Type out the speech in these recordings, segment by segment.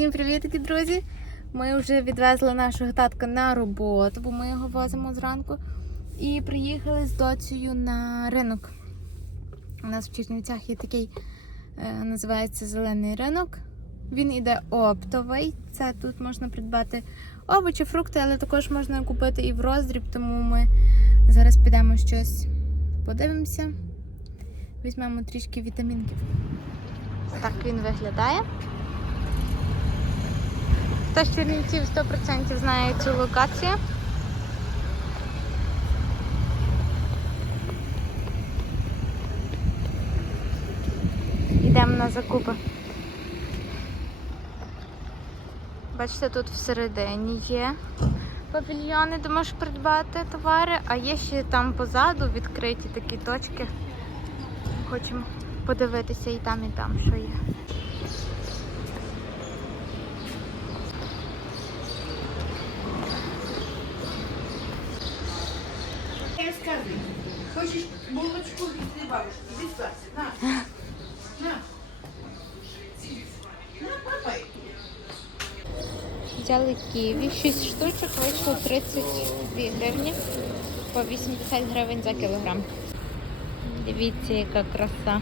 Всім привітки, друзі! Ми вже відвезли нашого татка на роботу, бо ми його возимо зранку. І приїхали з доцею на ринок. У нас в Чернівцях є такий, е, називається зелений ринок. Він іде оптовий. Це тут можна придбати овочі, фрукти, але також можна купити і в роздріб, тому ми зараз підемо щось подивимося. Візьмемо трішки вітамінків. Так він виглядає. Хто з Чернівців 100% знає цю локацію. Йдемо на закупи. Бачите, тут всередині є павільйони, де можеш придбати товари, а є ще там позаду відкриті такі точки. Хочемо подивитися і там, і там, що є. Бабушки? Без класса. На. На. На, папай. Взяли ківі, 6 штучок, вийшло 32 гривні по 80 гривень за кілограм. Дивіться, яка краса.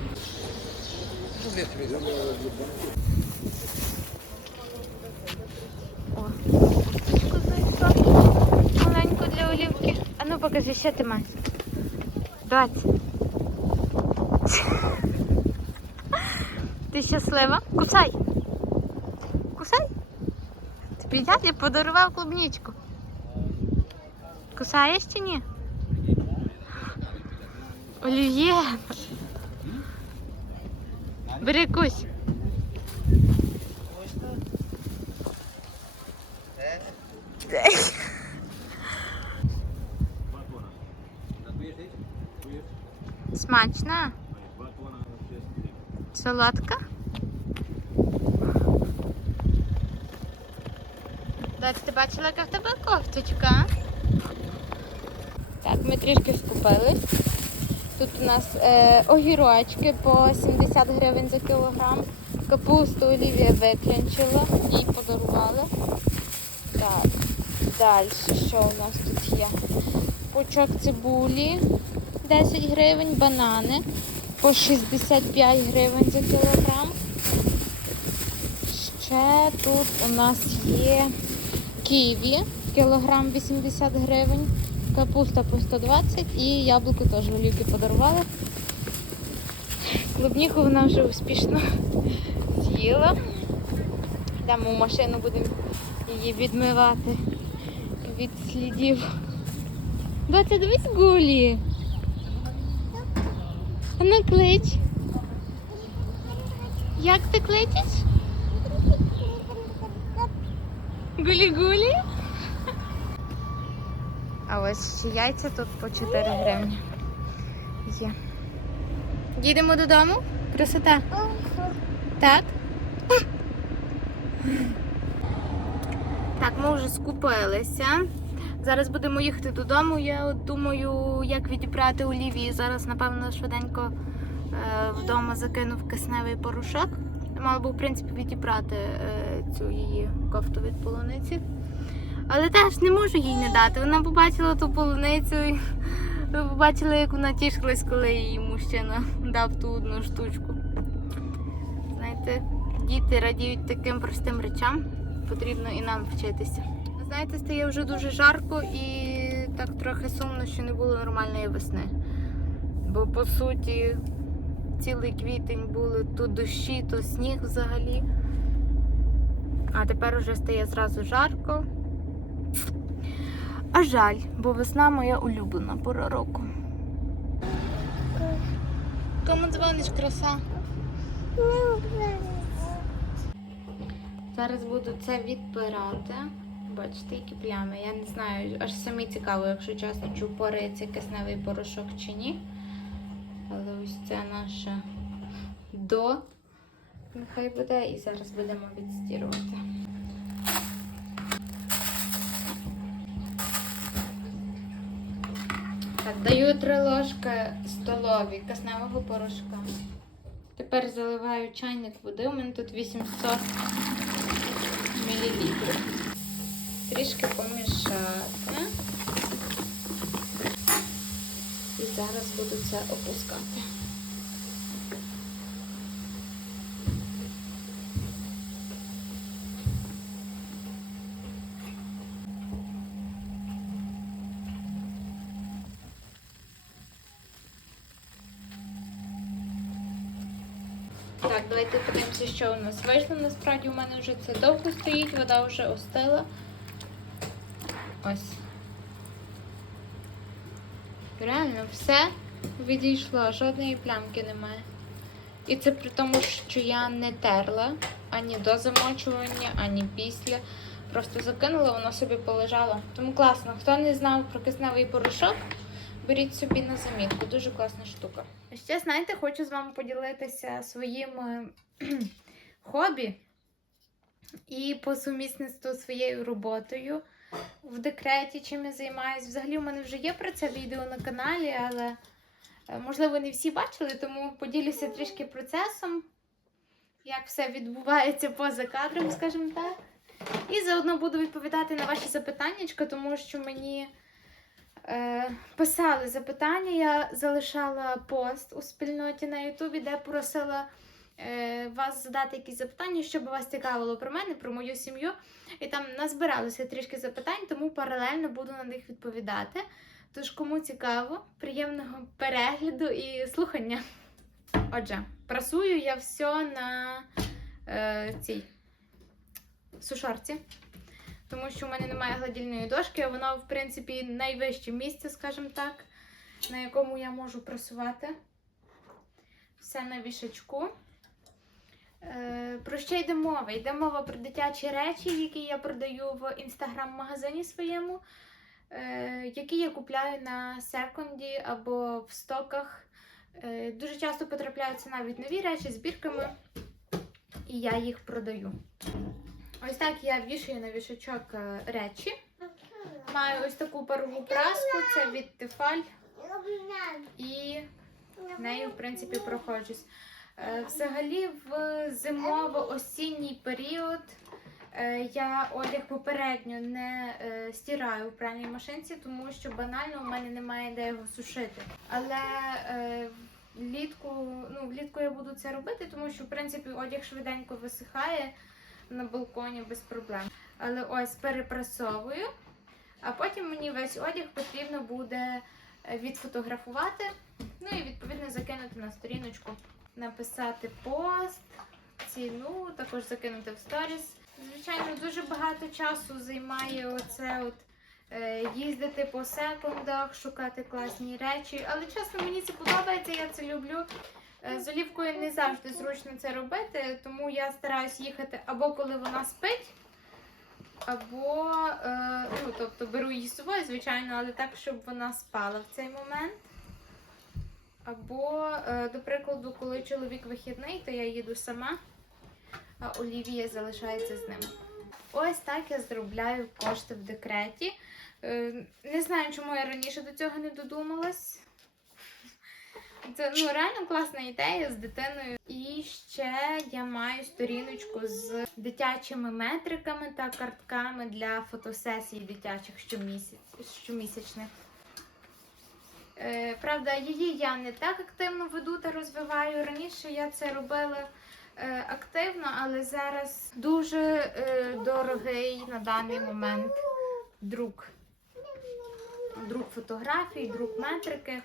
О. Маленьку для олівки. А ну покажи, що ти маєш. Доць. Ти щаслива? Кусай. Кусай. Тобі дядя подарував клубничку. Кусаєш чи ні? Олів'є. Бери кусь. Смачно. Солодка. Ти бачила, яка в тебе кофточка? Так, ми трішки скупились. Тут у нас е, огірочки по 70 гривень за кілограм. Капусту Олівія виклянчила, їй подарували. Так, далі що у нас тут є? Пучок цибулі 10 гривень, банани по 65 гривень за кілограм. Ще тут у нас є ківі, кілограм 80 гривень, капуста по 120 і яблуко теж олівки подарували. Клубніку вона вже успішно з'їла. Йдемо в машину, будемо її відмивати від слідів. Доця, дивись гулі. А ну клич. Як ти кличеш? Гулі-гулі. А ось ще яйця тут по 4 гривні. Є. Їдемо додому? Красота. Так? Так, ми вже скупилися. Зараз будемо їхати додому. Я от думаю, як відібрати Олівії. Зараз, напевно, швиденько е, вдома закинув кисневий порошок. Мала би, в принципі, відібрати е, цю її кофту від полуниці. Але теж не можу їй не дати. Вона побачила ту полуницю і ви побачили, як вона тішилась, коли їй мужчина дав ту одну штучку. Знаєте, діти радіють таким простим речам. Потрібно і нам вчитися. Знаєте, стає вже дуже жарко і так трохи сумно, що не було нормальної весни. Бо по суті цілий квітень були то дощі, то сніг взагалі. А тепер уже стає зразу жарко. А жаль, бо весна моя улюблена пора року. Кому дзвониш, краса? Зараз буду це відпирати. Бачите, які плями. Я не знаю, аж самі цікаво, якщо чесно, чи впорається кисневий порошок чи ні. Але ось це наше до. Нехай буде і зараз будемо відстірувати. Даю три ложки столові кисневого порошка. Тепер заливаю чайник води. У мене тут 800 мл. Трішки помішати. І зараз буду це опускати. Так, давайте подивимося, що у нас вийшло. Насправді у мене вже це довго стоїть, вода вже остила. Ось. Реально, все відійшло, жодної плямки немає. І це при тому, що я не терла ані до замочування, ані після. Просто закинула, воно собі полежало. Тому класно. Хто не знав про кисневий порошок, беріть собі на замітку. Дуже класна штука. Ще, знаєте, хочу з вами поділитися своїм е, хобі і по сумісництву своєю роботою в декреті, чим я займаюся. Взагалі, у мене вже є про це відео на каналі, але е, можливо не всі бачили, тому поділюся трішки процесом, як все відбувається поза кадром, скажімо так. І заодно буду відповідати на ваші запитання, тому що мені е, писали запитання. Я залишала пост у спільноті на Ютубі, де просила вас задати якісь запитання, що би вас цікавило про мене, про мою сім'ю. І там назбиралося трішки запитань, тому паралельно буду на них відповідати. Тож, кому цікаво, приємного перегляду і слухання. Отже, прасую я все на е, цій сушарці, тому що в мене немає гладільної дошки, воно, в принципі, найвище місце, скажімо так, на якому я можу прасувати. Все на вішачку. Е, Про що йде мова? Йде мова про дитячі речі, які я продаю в інстаграм-магазині своєму, е, які я купляю на секунді або в стоках. Е, Дуже часто потрапляються навіть нові речі з бірками, і я їх продаю. Ось так я вішаю на вішачок речі. Маю ось таку парову праску, це від Тефаль, і нею, в принципі, проходжусь. Е, Взагалі, в зимово-осінній період е, я одяг попередньо не е, стираю в пральній машинці, тому що банально у мене немає де його сушити. Але влітку, ну, влітку я буду це робити, тому що в принципі одяг швиденько висихає на балконі без проблем. Але ось перепрасовую, а потім мені весь одяг потрібно буде відфотографувати, ну і відповідно закинути на сторіночку написати пост, ціну, також закинути в сторіс. Звичайно, дуже багато часу займає оце от е, їздити по секундах, шукати класні речі. Але чесно, мені це подобається, я це люблю. Е, З олівкою не завжди зручно це робити, тому я стараюсь їхати або коли вона спить, або е, ну, тобто беру її з собою, звичайно, але так, щоб вона спала в цей момент. Або, е, до прикладу, коли чоловік вихідний, то я їду сама, а Олівія залишається з ним. Ось так я заробляю кошти в декреті. Е, Не знаю, чому я раніше до цього не додумалась. Це ну, реально класна ідея з дитиною. І ще я маю сторіночку з дитячими метриками та картками для фотосесій дитячих щомісяць, щомісячних. Е, Правда, її я не так активно веду та розвиваю. Раніше я це робила е, активно, але зараз дуже е, дорогий на даний момент друк. Друк фотографій, друк метрики.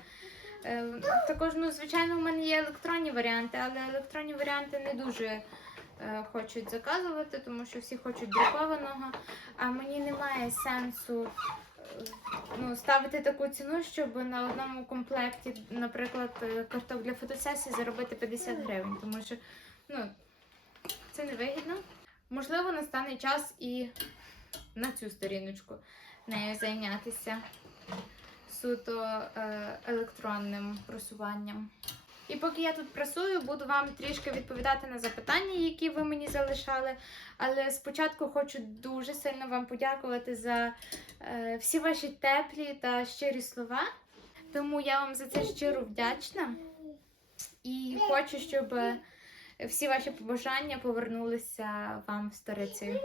Також, ну, звичайно, в мене є електронні варіанти, але електронні варіанти не дуже хочуть заказувати, тому що всі хочуть друкованого. А мені немає сенсу ну, ставити таку ціну, щоб на одному комплекті, наприклад, е, карток для фотосесії заробити 50 гривень, тому що ну, це не вигідно. Можливо, настане час і на цю сторіночку нею зайнятися суто е, електронним просуванням. І поки я тут прасую, буду вам трішки відповідати на запитання, які ви мені залишали. Але спочатку хочу дуже сильно вам подякувати за всі ваші теплі та щирі слова. Тому я вам за це щиро вдячна. І хочу, щоб всі ваші побажання повернулися вам в сторицею.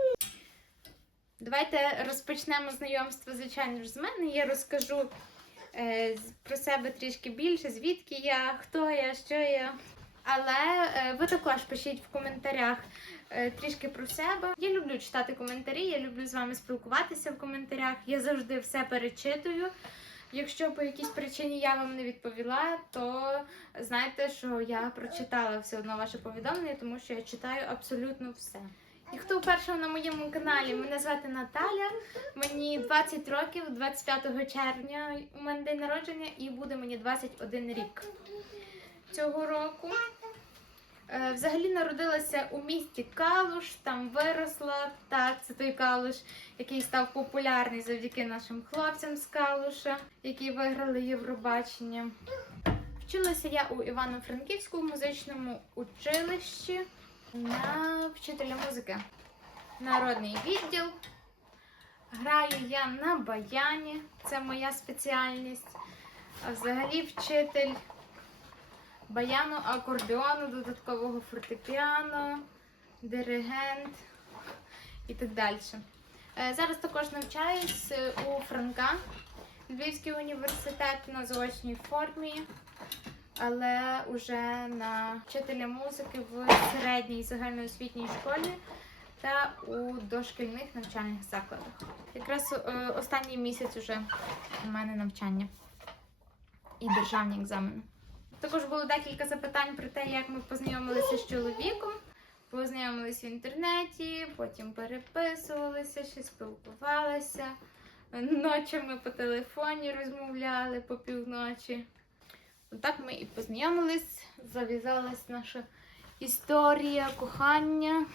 Давайте розпочнемо знайомство, звичайно ж, з мене. Я розкажу е, про себе трішки більше, звідки я, хто я, що я. Але е, ви також пишіть в коментарях е, трішки про себе. Я люблю читати коментарі, я люблю з вами спілкуватися в коментарях. Я завжди все перечитую. Якщо по якійсь причині я вам не відповіла, то знайте, що я прочитала все одно ваше повідомлення, тому що я читаю абсолютно все. І хто вперше на моєму каналі, мене звати Наталя. Мені 20 років, 25 червня у мене день народження, і буде мені 21 рік цього року. Е, Взагалі народилася у місті Калуш, там виросла. Так, це той Калуш, який став популярний завдяки нашим хлопцям з Калуша, які виграли Євробачення. Вчилася я у Івано-Франківському музичному училищі на вчителя музики. Народний відділ. Граю я на баяні, це моя спеціальність. А взагалі вчитель баяну, акордеону, додаткового фортепіано, диригент і так далі. Е, Зараз також навчаюсь е, у Франка, Львівський університет на заочній формі, але вже на вчителя музики в середній загальноосвітній школі та у дошкільних навчальних закладах. Якраз е, останній місяць уже у мене навчання і державні екзамени. Також було декілька запитань про те, як ми познайомилися з чоловіком. Познайомились в інтернеті, потім переписувалися, ще спілкувалися. Ночами по телефоні розмовляли по півночі. Отак ми і познайомились, зав'язалась наша історія кохання.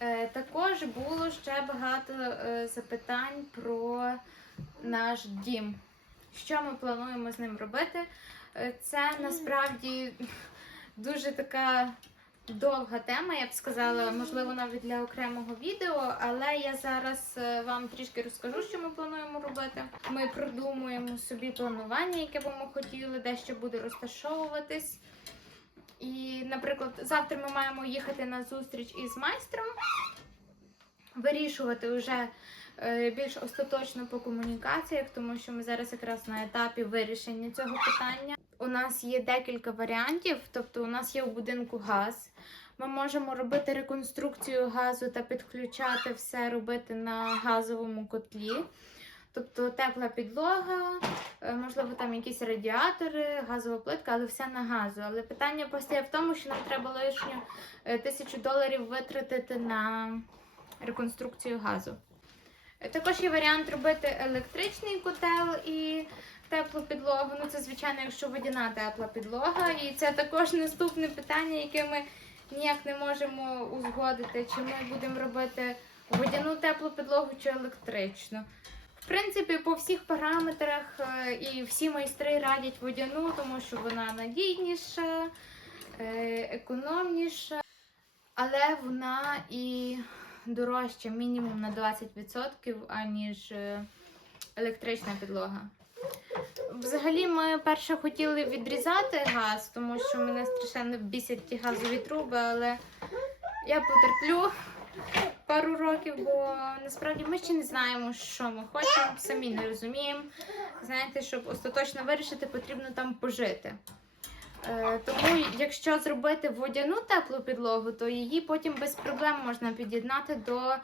Е, також було ще багато е, запитань про наш дім. Що ми плануємо з ним робити? Е, Це насправді дуже така довга тема, я б сказала, можливо, навіть для окремого відео, але я зараз е, вам трішки розкажу, що ми плануємо робити. Ми продумуємо собі планування, яке би ми хотіли, де що буде розташовуватись. І, наприклад, завтра ми маємо їхати на зустріч із майстром, вирішувати вже більш остаточно по комунікаціях, тому що ми зараз якраз на етапі вирішення цього питання. У нас є декілька варіантів, тобто у нас є у будинку газ. Ми можемо робити реконструкцію газу та підключати все робити на газовому котлі. Тобто тепла підлога, е, можливо, там якісь радіатори, газова плитка, але все на газу. Але питання постає в тому, що нам треба лишню е, тисячу доларів витратити на реконструкцію газу. Е, Також є варіант робити електричний котел і теплу підлогу. Ну, це, звичайно, якщо водяна тепла підлога. І це також наступне питання, яке ми ніяк не можемо узгодити, чи ми будемо робити водяну теплу підлогу чи електричну. В принципі, по всіх параметрах е, і всі майстри радять водяну, тому що вона надійніша, е, економніша, але вона і дорожча мінімум на 20%, аніж е, електрична підлога. Взагалі, ми перше хотіли відрізати газ, тому що мене страшенно бісять ті газові труби, але я потерплю пару років, бо насправді ми ще не знаємо, що ми хочемо, самі не розуміємо. Знаєте, щоб остаточно вирішити, потрібно там пожити. Е, тому, якщо зробити водяну теплу підлогу, то її потім без проблем можна під'єднати до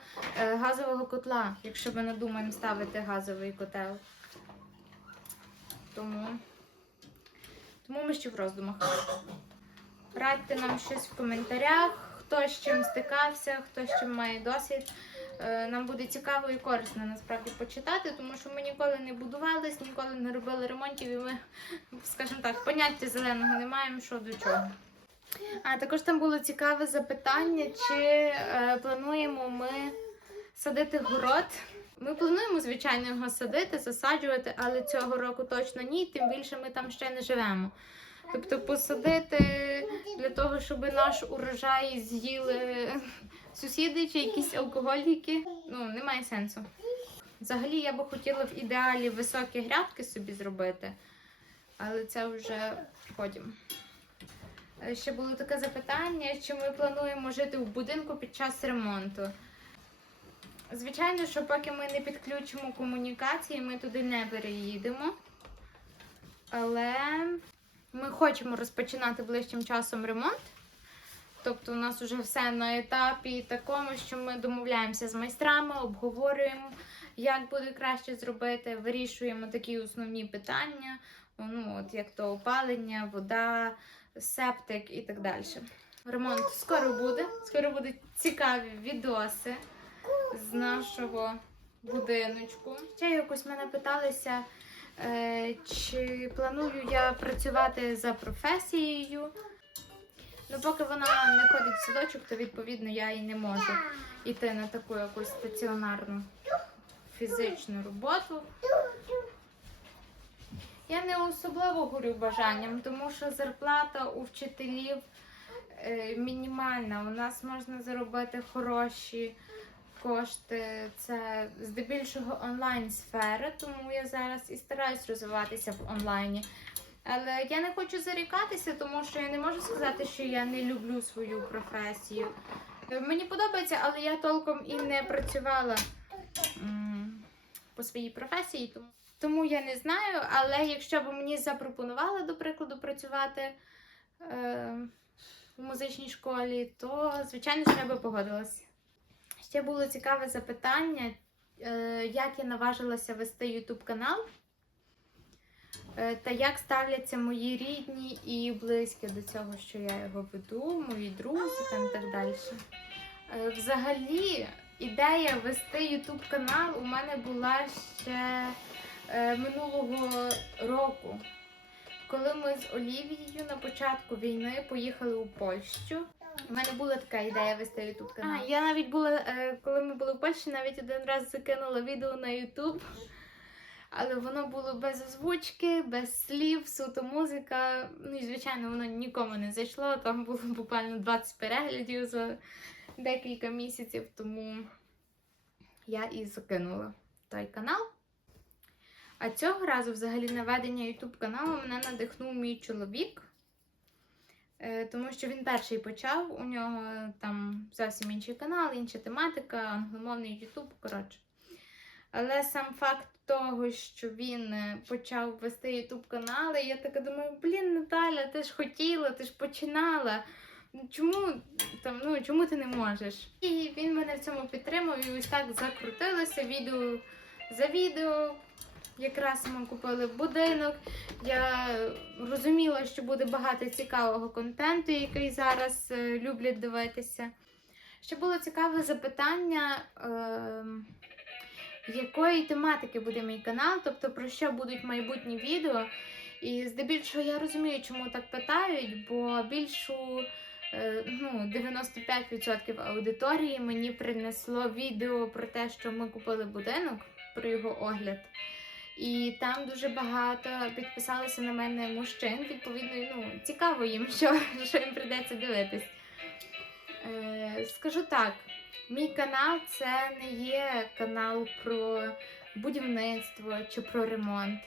е, газового котла, якщо ми надумаємо ставити газовий котел. Тому, тому ми ще в роздумах. Радьте нам щось в коментарях, хто з чим стикався, хто з чим має досвід. Е, Нам буде цікаво і корисно насправді почитати, тому що ми ніколи не будувались, ніколи не робили ремонтів, і ми, скажімо так, поняття зеленого не маємо, що до чого. А також там було цікаве запитання, чи е, плануємо ми садити город. Ми плануємо, звичайно, його садити, засаджувати, але цього року точно ні, тим більше ми там ще не живемо. Тобто посадити для того, щоб наш урожай з'їли сусіди чи якісь алкоголіки, ну немає сенсу. Взагалі я би хотіла в ідеалі високі грядки собі зробити, але це вже потім. Е, Ще було таке запитання, чи ми плануємо жити в будинку під час ремонту. Звичайно, що поки ми не підключимо комунікації, ми туди не переїдемо. Але ми хочемо розпочинати ближчим часом ремонт. Тобто, у нас вже все на етапі такому, що ми домовляємося з майстрами, обговорюємо, як буде краще зробити, вирішуємо такі основні питання, ну, от як то опалення, вода, септик і так далі. Ремонт скоро буде. Скоро будуть цікаві відоси з нашого будиночку. Ще якось мене питалися, е, чи планую я працювати за професією. Ну, поки вона не ходить в садочок, то відповідно я і не можу йти на таку якусь стаціонарну фізичну роботу. Я не особливо горю бажанням, тому що зарплата у вчителів е, мінімальна. У нас можна заробити хороші кошти. Це здебільшого онлайн сфера, тому я зараз і стараюсь розвиватися в онлайні. Але я не хочу зарікатися, тому що я не можу сказати, що я не люблю свою професію. Е, Мені подобається, але я толком і не працювала по своїй професії, тому, я не знаю. Але якщо б мені запропонували, до прикладу, працювати е, в музичній школі, то звичайно що я би погодилась. Ще було цікаве запитання, е, як я наважилася вести YouTube канал. Е, Та як ставляться мої рідні і близькі до цього, що я його веду, мої друзі там і так далі. Е, Взагалі, ідея вести YouTube канал у мене була ще е, минулого року, коли ми з Олівією на початку війни поїхали у Польщу. У мене була така ідея вести YouTube канал. А, я навіть була, коли ми були в Польщі, навіть один раз закинула відео на YouTube. Але воно було без озвучки, без слів, суто музика. Ну і звичайно, воно нікому не зайшло. Там було буквально 20 переглядів за декілька місяців, тому я і закинула той канал. А цього разу, взагалі, на ведення YouTube каналу мене надихнув мій чоловік. Е, Тому що він перший почав, у нього там зовсім інший канал, інша тематика, англомовний YouTube, коротше. Але сам факт того, що він е, почав вести YouTube канали, я така думаю, блін, Наталя, ти ж хотіла, ти ж починала. Ну, Чому там, ну чому ти не можеш? І він мене в цьому підтримав і ось так закрутилося відео за відео. Якраз ми купили будинок. Я розуміла, що буде багато цікавого контенту, який зараз е, люблять дивитися. Ще було цікаве запитання. ем, якої тематики буде мій канал, тобто про що будуть майбутні відео. І здебільшого я розумію, чому так питають, бо більшу е, ну, 95% аудиторії мені принесло відео про те, що ми купили будинок, про його огляд. І там дуже багато підписалися на мене мужчин. Відповідно, ну, цікаво їм, що, що їм прийдеться дивитись. Е, скажу так, Мій канал це не є канал про будівництво чи про ремонт.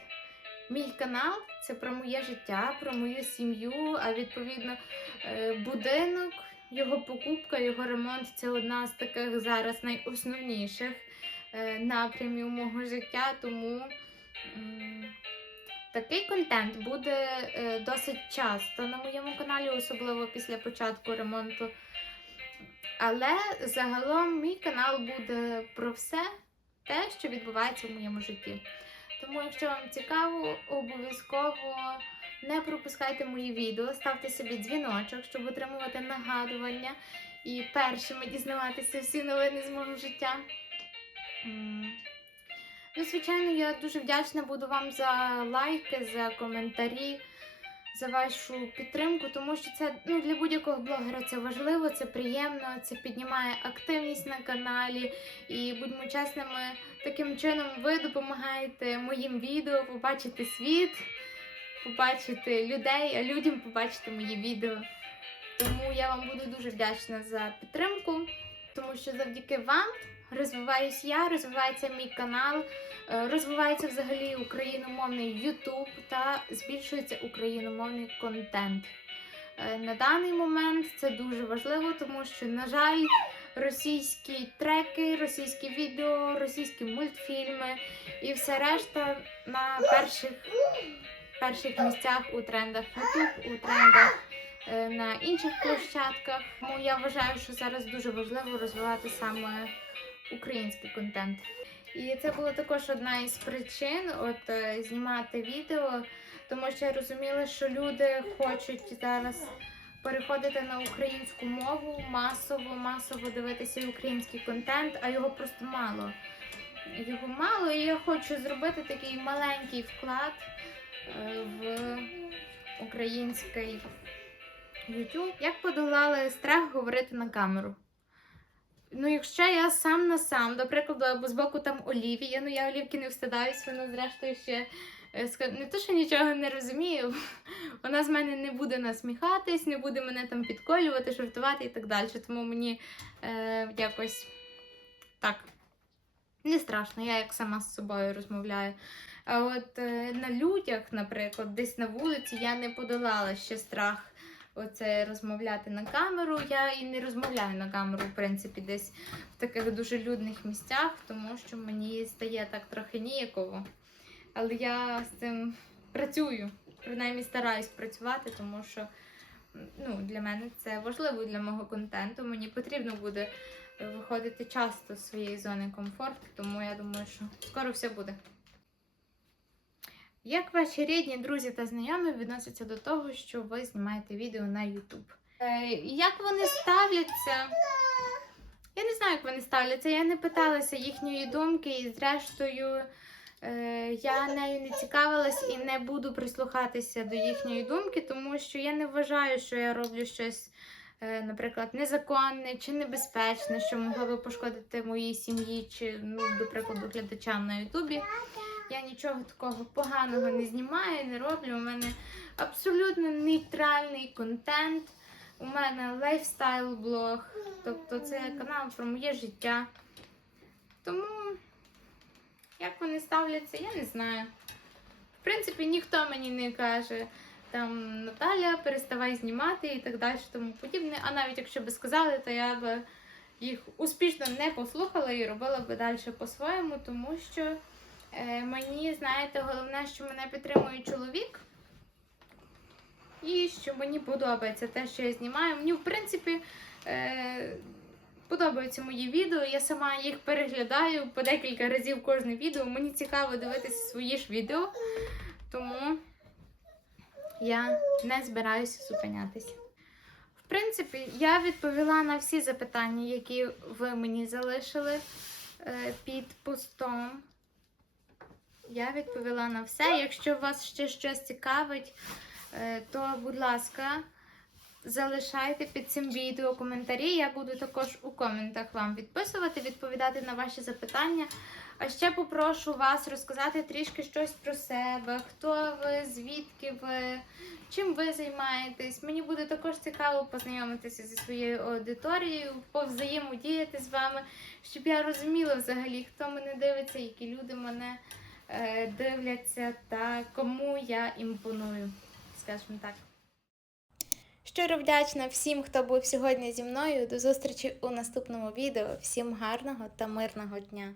Мій канал це про моє життя, про мою сім'ю, а відповідно е, будинок, його покупка, його ремонт це одна з таких зараз найосновніших е, напрямів мого життя. Тому такий контент буде е, досить часто на моєму каналі, особливо після початку ремонту. Але загалом мій канал буде про все те, що відбувається в моєму житті. Тому, якщо вам цікаво, обов'язково не пропускайте мої відео, ставте собі дзвіночок, щоб отримувати нагадування і першими дізнаватися всі новини з мого життя. Ну, звичайно, я дуже вдячна буду вам за лайки, за коментарі за вашу підтримку, тому що це ну, для будь-якого блогера це важливо, це приємно, це піднімає активність на каналі. І будьмо чесними, таким чином ви допомагаєте моїм відео побачити світ, побачити людей, а людям побачити мої відео. Тому я вам буду дуже вдячна за підтримку, тому що завдяки вам розвиваюсь я, розвивається мій канал. Е, Розвивається взагалі україномовний YouTube та збільшується україномовний контент. е, на даний момент. Це дуже важливо, тому що, на жаль, російські треки, російські відео, російські мультфільми і все решта на перших, перших місцях у трендах YouTube, у трендах е, на інших площадках. Тому я вважаю, що зараз дуже важливо розвивати саме український контент. І це була також одна із причин от е, знімати відео, тому що я розуміла, що люди хочуть зараз переходити на українську мову масово, масово дивитися український контент, а його просто мало. Його мало, і я хочу зробити такий маленький вклад е, в український YouTube. Як подолали страх говорити на камеру? Ну, якщо я сам на сам, до прикладу, або з боку там Олівія, ну я Олівки не встидаюсь, вона зрештою ще е, не то, що нічого не розуміє, вона з мене не буде насміхатись, не буде мене там підколювати, жартувати і так далі. Тому мені е, якось так не страшно, я як сама з собою розмовляю. А от е, на людях, наприклад, десь на вулиці я не подолала ще страх оце розмовляти на камеру. Я і не розмовляю на камеру, в принципі, десь в таких дуже людних місцях, тому що мені стає так трохи ніяково. Але я з цим працюю, принаймні стараюсь працювати, тому що ну, для мене це важливо для мого контенту. Мені потрібно буде виходити часто з своєї зони комфорту, тому я думаю, що скоро все буде. Як ваші рідні, друзі та знайомі відносяться до того, що ви знімаєте відео на YouTube? Е, як вони ставляться? Я не знаю, як вони ставляться. Я не питалася їхньої думки, і зрештою е, я нею не цікавилась і не буду прислухатися до їхньої думки, тому що я не вважаю, що я роблю щось, е, наприклад, незаконне чи небезпечне, що могло би пошкодити моїй сім'ї чи, ну, до прикладу, глядачам на Ютубі. Я нічого такого поганого не знімаю, не роблю. У мене абсолютно нейтральний контент. У мене лайфстайл-блог, тобто це канал про моє життя. Тому, як вони ставляться, я не знаю. В принципі, ніхто мені не каже, там Наталя, переставай знімати і так далі, тому подібне. А навіть якщо би сказали, то я би їх успішно не послухала і робила би далі по-своєму, тому що мені, знаєте, головне, що мене підтримує чоловік. І що мені подобається те, що я знімаю. Мені, в принципі, е, подобаються мої відео. Я сама їх переглядаю по декілька разів кожне відео. Мені цікаво дивитися свої ж відео, тому я не збираюся зупинятися. В принципі, я відповіла на всі запитання, які ви мені залишили е, під постом. Я відповіла на все. Якщо вас ще щось цікавить, е, то, будь ласка, залишайте під цим відео коментарі. Я буду також у коментах вам відписувати, відповідати на ваші запитання. А ще попрошу вас розказати трішки щось про себе, хто ви, звідки ви, чим ви займаєтесь. Мені буде також цікаво познайомитися зі своєю аудиторією, повзаємодіяти з вами, щоб я розуміла взагалі, хто мене дивиться, які люди мене дивляться та кому я імпоную, скажімо так. Щиро вдячна всім, хто був сьогодні зі мною. До зустрічі у наступному відео. Всім гарного та мирного дня!